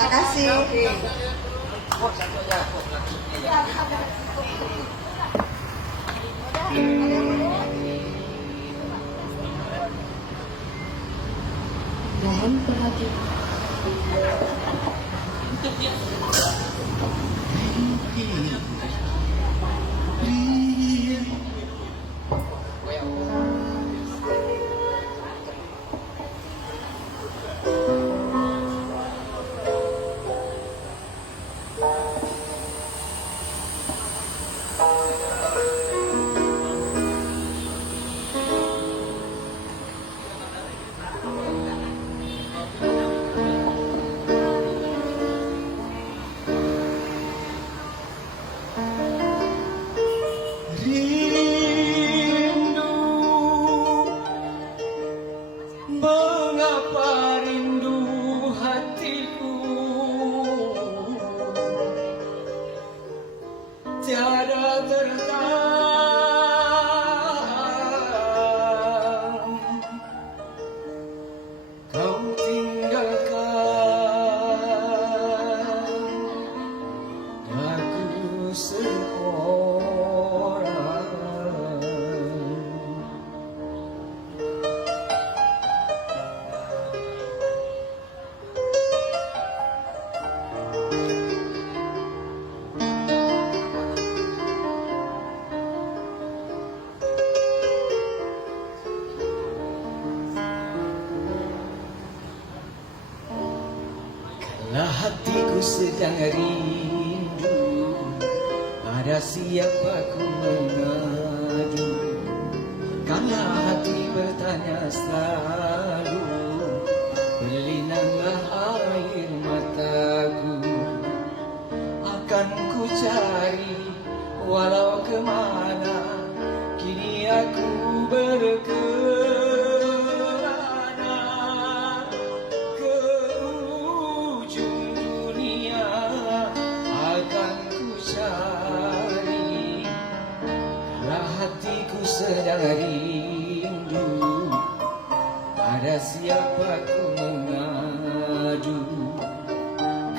Makasih. Mohon perhatian. Mengapa rindu hatiku tiada tertahan, kau tinggalkan aku seorang. Lah hatiku sedang rindu, pada siapa ku mengadu. Karena hati bertanya selalu, berlinanglah air mataku. Akan ku cari walau kemana, kini aku berkelana ke ujung dunia. Akan ku cari, lah hatiku sedang rindu, pada siapa ku mengadu.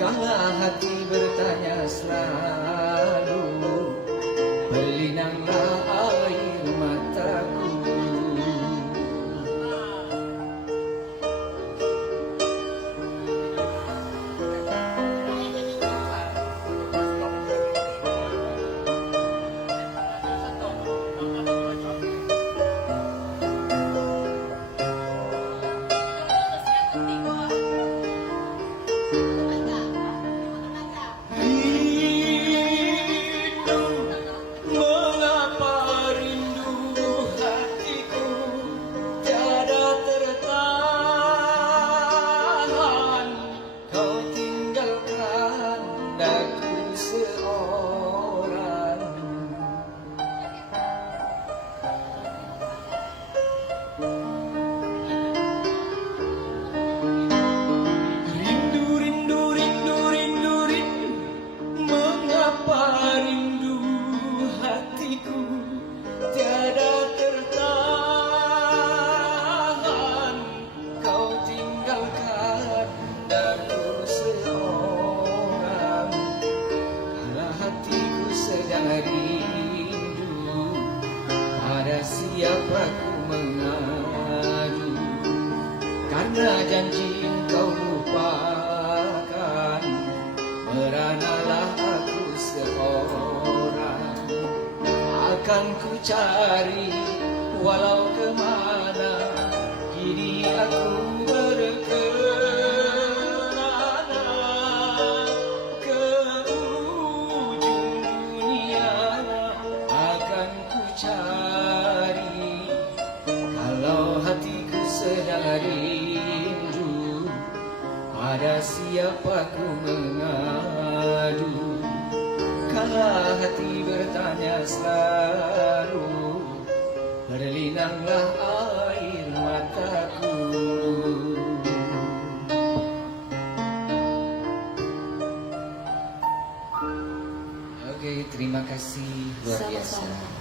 Kala hati bertanya selalu, berlinanglah air mataku. Rindu, pada siapa ku mengadu. Karena janji engkau lupakan, meranalah aku seorang. Akan ku cari walau kemana, kini aku berkelana ke ujung dunia. Akan ku cari, kalau hatiku sedang rindu, pada siapa ku mengadu. Kala hati bertanya selalu, berlinanglah air mataku. Oke, terima kasih luar biasa. Sama-sama.